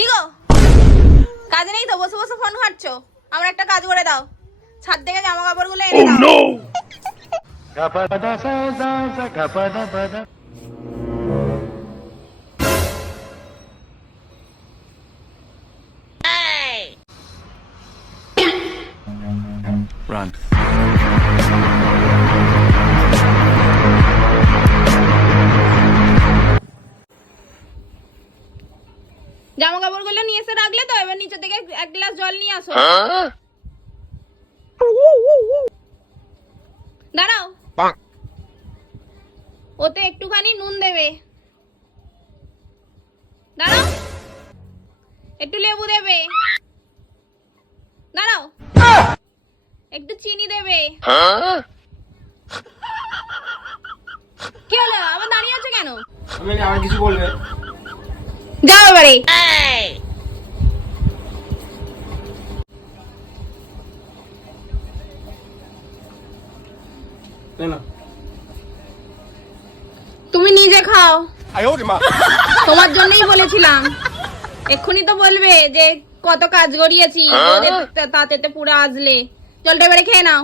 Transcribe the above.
কি গো, কাজে নেই তো, বসে বসে ফোন ঘাটছো? আমার একটা কাজ করে দাও, ছাদ থেকে জামা কাপড়গুলো এনে দাও। Run. জামা কাপড়গুলো নিয়ে এসে রাখলে তো, এবার নিচে থেকে এক গ্লাস জল নিয়ে আসো। দাঁড়াও, ওতে একটুখানি নুন দেবে। দাঁড়াও, একটু লেবু দেবে। দাঁড়াও, একটু চিনি দেবে। কি হলো, আবার দাঁড়িয়ে আছো কেন? আমার কিছু বলবে? যাও এবারে। না তুমি নিজে খাও, তোমার জন্যই বলেছিলাম। এক্ষুনি তো বলবে যে কত কাজ করিয়েছি, তাতে পুরো আসলে। জলটা এবারে খেয়ে নাও।